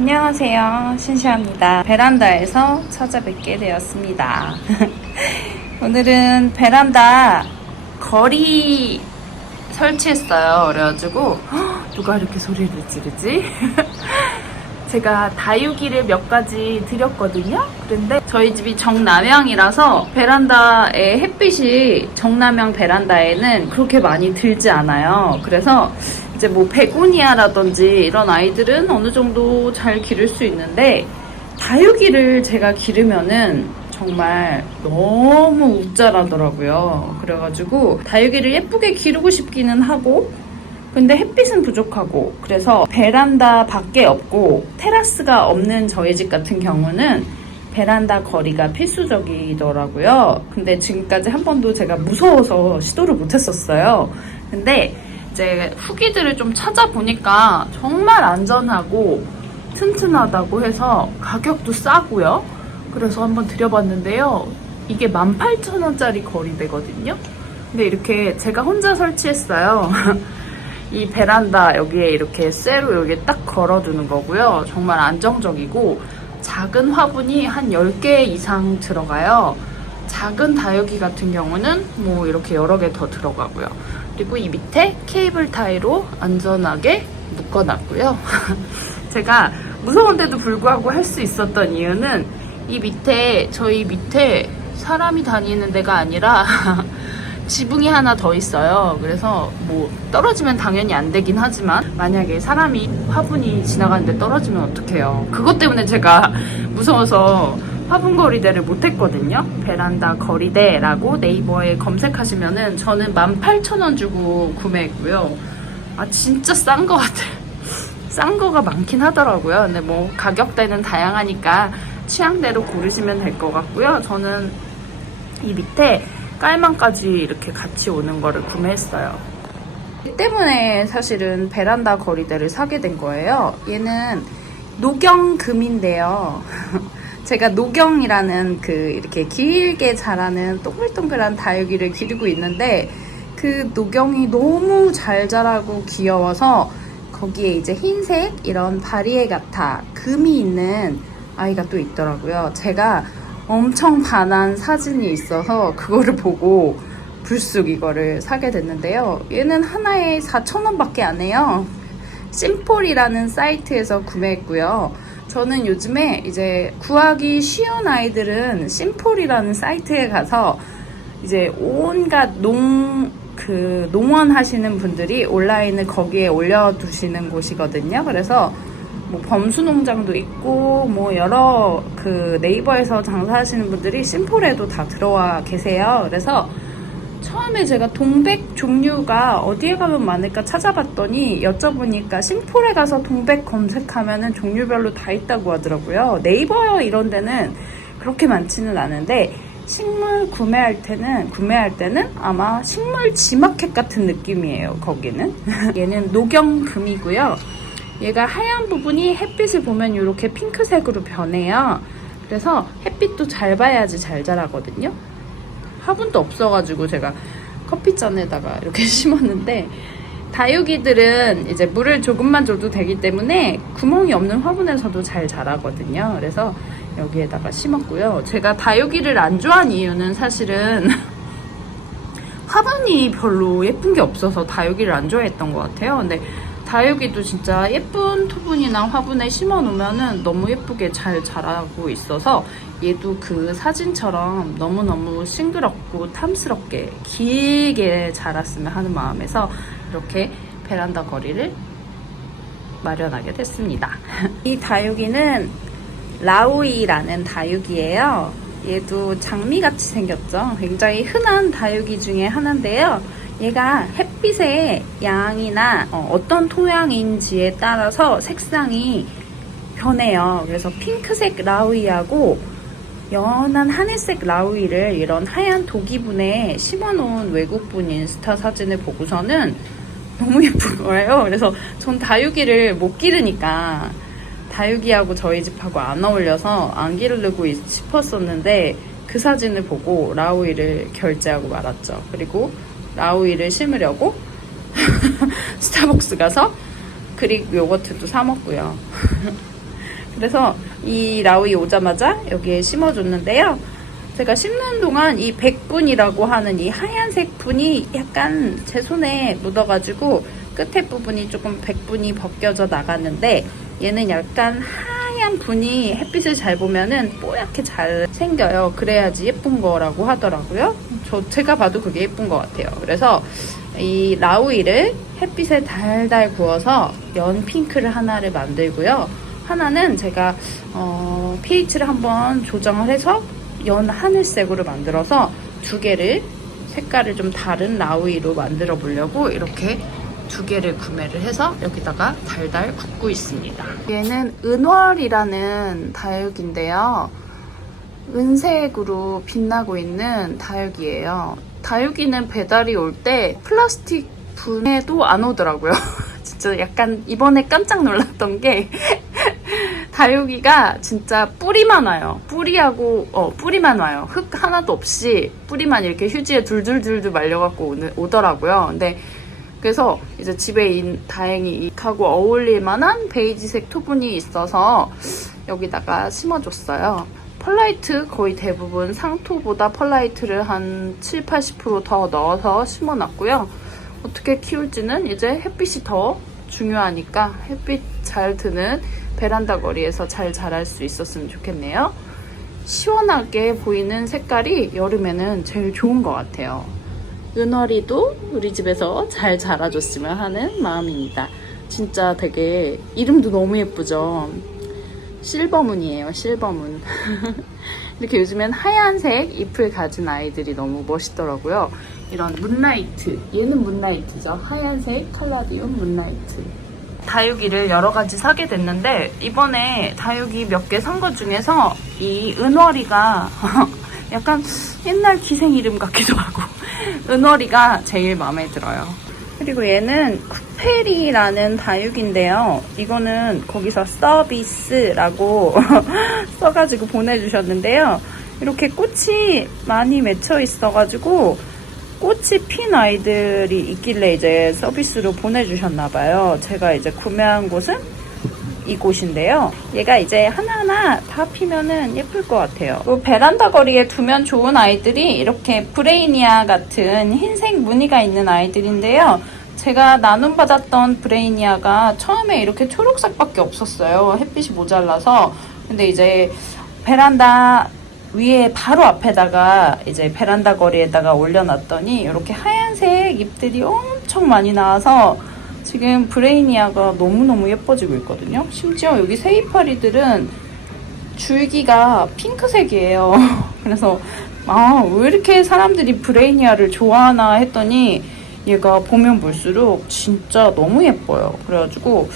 안녕하세요, 신시아입니다. 베란다에서 찾아뵙게 되었습니다. 오늘은 베란다 거리 설치했어요. 그래가지고 누가 이렇게 소리를 지르지? 제가 다육이를 몇 가지 드렸거든요. 그런데 저희 집이 정남향이라서 베란다에 햇빛이 정남향 베란다에는 그렇게 많이 들지 않아요. 그래서 이제 뭐 베고니아라든지 이런 아이들은 어느 정도 잘 기를 수 있는데 다육이를 제가 기르면은 정말 너무 웃자라더라고요. 그래가지고 다육이를 예쁘게 기르고 싶기는 하고 근데 햇빛은 부족하고 그래서 베란다 밖에 없고 테라스가 없는 저희 집 같은 경우는 베란다 거리가 필수적이더라고요. 근데 지금까지 한 번도 제가 무서워서 시도를 못했었어요. 근데 이제 후기들을 좀 찾아보니까 정말 안전하고 튼튼하다고 해서 가격도 싸고요. 그래서 한번 드려봤는데요. 이게 18,000원짜리 거리대거든요. 근데 이렇게 제가 혼자 설치했어요. 이 베란다 여기에 이렇게 쇠로 여기에 딱 걸어두는 거고요. 정말 안정적이고 작은 화분이 한 10개 이상 들어가요. 작은 다육이 같은 경우는 뭐 이렇게 여러 개 더 들어가고요. 그리고 이 밑에 케이블 타이로 안전하게 묶어놨고요. 제가 무서운데도 불구하고 할 수 있었던 이유는 이 밑에 저희 밑에 사람이 다니는 데가 아니라 지붕이 하나 더 있어요. 그래서 뭐 떨어지면 당연히 안 되긴 하지만 만약에 사람이 화분이 지나가는데 떨어지면 어떡해요. 그것 때문에 제가 무서워서 화분 거리대를 못했거든요. 베란다 거리대라고 네이버에 검색하시면은 저는 18,000원 주고 구매했고요. 아 진짜 싼 거 같아요. 싼 거가 많긴 하더라고요. 근데 뭐 가격대는 다양하니까 취향대로 고르시면 될 것 같고요. 저는 이 밑에 깔망까지 이렇게 같이 오는 거를 구매했어요. 이 때문에 사실은 베란다 거리대를 사게 된 거예요. 얘는 녹영금인데요. 제가 녹영이라는 그 이렇게 길게 자라는 동글동글한 다육이를 기르고 있는데 그 녹영이 너무 잘 자라고 귀여워서 거기에 이제 흰색 이런 바리에가타 금이 있는 아이가 또 있더라고요. 제가 엄청 반한 사진이 있어서 그거를 보고 불쑥 이거를 사게 됐는데요. 얘는 하나에 4,000원밖에 안 해요. 심폴이라는 사이트에서 구매했고요. 저는 요즘에 이제 구하기 쉬운 아이들은 심폴이라는 사이트에 가서 이제 온갖 농원 하시는 분들이 온라인을 거기에 올려두시는 곳이거든요. 그래서 뭐 범수농장도 있고 뭐 여러 그 네이버에서 장사하시는 분들이 심폴에도 다 들어와 계세요. 그래서 처음에 제가 동백 종류가 어디에 가면 많을까 찾아봤더니 여쭤보니까 심폴에 가서 동백 검색하면은 종류별로 다 있다고 하더라고요. 네이버 이런 데는 그렇게 많지는 않은데 식물 구매할 때는 아마 식물 지마켓 같은 느낌이에요. 거기는 얘는 녹영금이고요. 얘가 하얀 부분이 햇빛을 보면 이렇게 핑크색으로 변해요. 그래서 햇빛도 잘 봐야지 잘 자라거든요. 화분도 없어가지고 제가 커피잔에다가 이렇게 심었는데 다육이들은 이제 물을 조금만 줘도 되기 때문에 구멍이 없는 화분에서도 잘 자라거든요. 그래서 여기에다가 심었고요. 제가 다육이를 안 좋아하는 이유는 사실은 화분이 별로 예쁜 게 없어서 다육이를 안 좋아했던 것 같아요. 근데 다육이도 진짜 예쁜 토분이나 화분에 심어 놓으면은 너무 예쁘게 잘 자라고 있어서 얘도 그 사진처럼 너무너무 싱그럽고 탐스럽게 길게 자랐으면 하는 마음에서 이렇게 베란다 거리를 마련하게 됐습니다. 이 다육이는 라우이라는 다육이에요. 얘도 장미같이 생겼죠. 굉장히 흔한 다육이 중에 하나인데요. 얘가 햇빛의 양이나 어떤 토양인지에 따라서 색상이 변해요. 그래서 핑크색 라우이하고 연한 하늘색 라우이를 이런 하얀 도기분에 심어놓은 외국분 인스타 사진을 보고서는 너무 예쁜 거예요. 그래서 전 다육이를 못 기르니까 다육이하고 저희 집하고 안 어울려서 안 기르고 싶었었는데 그 사진을 보고 라우이를 결제하고 말았죠. 그리고 라우이를 심으려고 스타벅스 가서 그릭 요거트도 사 먹고요. 그래서 이 라우이 오자마자 여기에 심어줬는데요. 제가 심는 동안 이 백분이라고 하는 이 하얀색 분이 약간 제 손에 묻어가지고 끝에 부분이 조금 백분이 벗겨져 나갔는데, 얘는 약간 하얀 분이 햇빛을 잘 보면은 뽀얗게 잘 생겨요. 그래야지 예쁜 거라고 하더라고요. 제가 봐도 그게 예쁜 것 같아요. 그래서 이 라우이를 햇빛에 달달 구워서 연 핑크를 하나를 만들고요. 하나는 제가 pH를 한번 조정을 해서 연 하늘색으로 만들어서 두 개를 색깔을 좀 다른 라우이로 만들어 보려고 이렇게 두 개를 구매를 해서 여기다가 달달 굽고 있습니다. 얘는 은월이라는 다육인데요. 은색으로 빛나고 있는 다육이에요. 다육이는 배달이 올 때 플라스틱 분해도 안 오더라고요. 진짜 약간 이번에 깜짝 놀랐던 게 다육이가 진짜 뿌리만 와요. 뿌리만 와요. 흙 하나도 없이 뿌리만 이렇게 휴지에 둘둘둘둘 말려갖고 오더라고요. 근데 그래서 이제 집에 다행히 이하고 어울릴 만한 베이지색 토분이 있어서 여기다가 심어줬어요. 펄라이트 거의 대부분 상토보다 펄라이트를 한 7, 80% 더 넣어서 심어놨고요. 어떻게 키울지는 이제 햇빛이 더 중요하니까 햇빛 잘 드는 베란다 거리에서 잘 자랄 수 있었으면 좋겠네요. 시원하게 보이는 색깔이 여름에는 제일 좋은 것 같아요. 은월이도 우리 집에서 잘 자라줬으면 하는 마음입니다. 진짜 되게 이름도 너무 예쁘죠? 실버문이에요, 실버문. 이렇게 요즘엔 하얀색 잎을 가진 아이들이 너무 멋있더라고요. 이런 문나이트, 얘는 문나이트죠. 하얀색 칼라디움 문나이트. 다육이를 여러 가지 사게 됐는데 이번에 다육이 몇 개 산 것 중에서 이 은월이가 약간 옛날 기생 이름 같기도 하고 은월이가 제일 마음에 들어요. 그리고 얘는 쿠페리라는 다육인데요. 이거는 거기서 서비스라고 써가지고 보내주셨는데요. 이렇게 꽃이 많이 맺혀 있어가지고 꽃이 핀 아이들이 있길래 이제 서비스로 보내주셨나봐요. 제가 이제 구매한 곳은 이곳인데요. 얘가 이제 하나하나 다 피면은 예쁠 것 같아요. 베란다 거리에 두면 좋은 아이들이 이렇게 브레이니아 같은 흰색 무늬가 있는 아이들인데요. 제가 나눔받았던 브레이니아가 처음에 이렇게 초록색밖에 없었어요. 햇빛이 모자라서. 근데 이제 베란다 위에 바로 앞에다가 이제 베란다 거리에다가 올려놨더니 이렇게 하얀색 잎들이 엄청 많이 나와서 지금 브레이니아가 너무너무 예뻐지고 있거든요. 심지어 여기 새이파리들은 줄기가 핑크색이에요. 그래서 왜 이렇게 사람들이 브레이니아를 좋아하나 했더니 얘가 보면 볼수록 진짜 너무 예뻐요. 그래가지고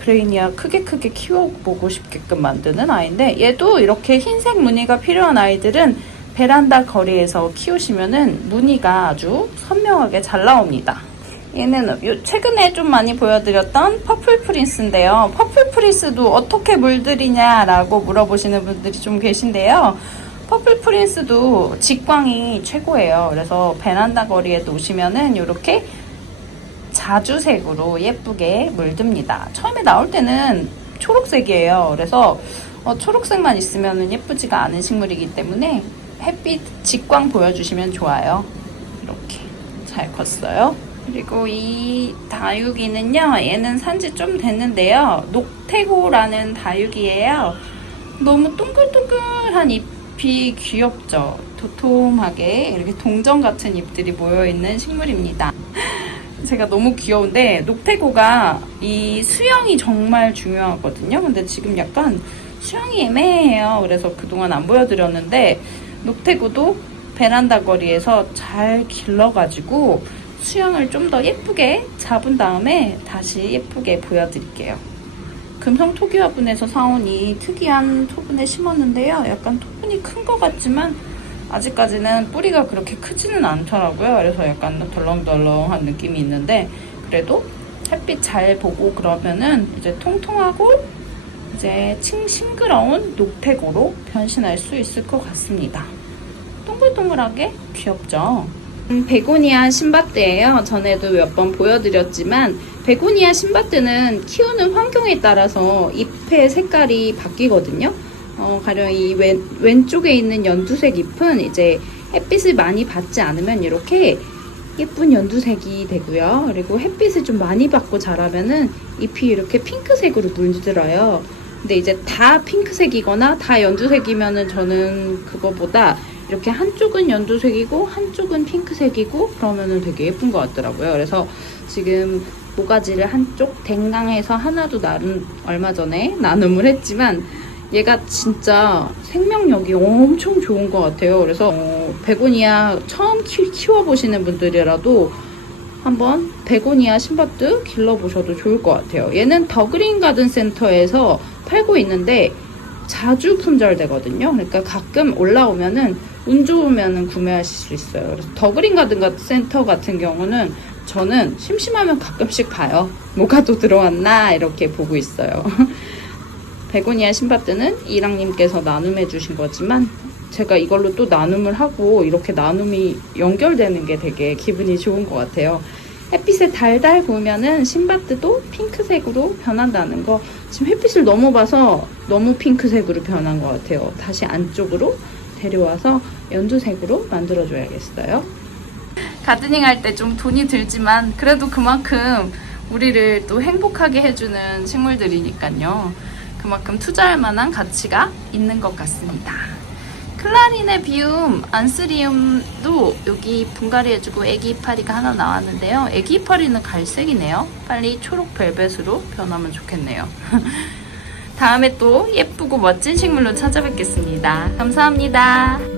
브레이니아 크게 키워보고 싶게끔 만드는 아이인데, 얘도 이렇게 흰색 무늬가 필요한 아이들은 베란다 거리에서 키우시면은 무늬가 아주 선명하게 잘 나옵니다. 얘는 최근에 좀 많이 보여드렸던 퍼플 프린스인데요. 퍼플 프린스도 어떻게 물들이냐라고 물어보시는 분들이 좀 계신데요. 퍼플 프린스도 직광이 최고예요. 그래서 베란다 거리에 놓으시면은 이렇게 자주색으로 예쁘게 물듭니다. 처음에 나올 때는 초록색이에요. 그래서 초록색만 있으면 예쁘지가 않은 식물이기 때문에 햇빛 직광 보여주시면 좋아요. 이렇게 잘 컸어요. 그리고 이 다육이는요, 얘는 산지 좀 됐는데요. 녹태고라는 다육이에요. 너무 동글동글한 잎이 귀엽죠? 도톰하게 이렇게 동전 같은 잎들이 모여있는 식물입니다. 제가 너무 귀여운데, 녹태고가 이 수영이 정말 중요하거든요. 근데 지금 약간 수영이 애매해요. 그래서 그동안 안 보여드렸는데, 녹태고도 베란다 거리에서 잘 길러가지고 수영을 좀 더 예쁘게 잡은 다음에 다시 예쁘게 보여드릴게요. 금성 토기화분에서 사온 이 특이한 토분에 심었는데요. 약간 토분이 큰 것 같지만 아직까지는 뿌리가 그렇게 크지는 않더라고요. 그래서 약간 덜렁덜렁한 느낌이 있는데, 그래도 햇빛 잘 보고 그러면은 이제 통통하고 이제 싱그러운 녹태고로 변신할 수 있을 것 같습니다. 동글동글하게 귀엽죠? 베고니아 신바트예요. 전에도 몇 번 보여드렸지만 베고니아 신바트는 키우는 환경에 따라서 잎의 색깔이 바뀌거든요. 가령 이 왼쪽에 있는 연두색 잎은 이제 햇빛을 많이 받지 않으면 이렇게 예쁜 연두색이 되고요. 그리고 햇빛을 좀 많이 받고 자라면은 잎이 이렇게 핑크색으로 물들어요. 근데 이제 다 핑크색이거나 다 연두색이면은 저는 그거보다 이렇게 한쪽은 연두색이고 한쪽은 핑크색이고 그러면은 되게 예쁜 것 같더라고요. 그래서 지금 모가지를 한쪽 댕강해서 하나도 얼마 전에 나눔을 했지만 얘가 진짜 생명력이 엄청 좋은 것 같아요. 그래서 베고니아 처음 키워보시는 분들이라도 한번 베고니아 신바트 길러보셔도 좋을 것 같아요. 얘는 더 그린 가든 센터에서 팔고 있는데 자주 품절되거든요. 그러니까 가끔 올라오면은 운 좋으면은 구매하실 수 있어요. 그래서 더 그린 가든 센터 같은 경우는 저는 심심하면 가끔씩 봐요. 뭐가 또 들어왔나 이렇게 보고 있어요. 베고니아 신바트는 이랑님께서 나눔해 주신 거지만 제가 이걸로 또 나눔을 하고 이렇게 나눔이 연결되는 게 되게 기분이 좋은 것 같아요. 햇빛에 달달 구우면은 신바트도 핑크색으로 변한다는 거 지금 햇빛을 너무 봐서 너무 핑크색으로 변한 것 같아요. 다시 안쪽으로 데려와서 연두색으로 만들어줘야겠어요. 가드닝 할 때 좀 돈이 들지만 그래도 그만큼 우리를 또 행복하게 해주는 식물들이니까요. 그만큼 투자할 만한 가치가 있는 것 같습니다. 클라리네 비움, 안스리움도 여기 분갈이 해주고 애기 이파리가 하나 나왔는데요. 애기 이파리는 갈색이네요. 빨리 초록 벨벳으로 변하면 좋겠네요. 다음에 또 예쁘고 멋진 식물로 찾아뵙겠습니다. 감사합니다.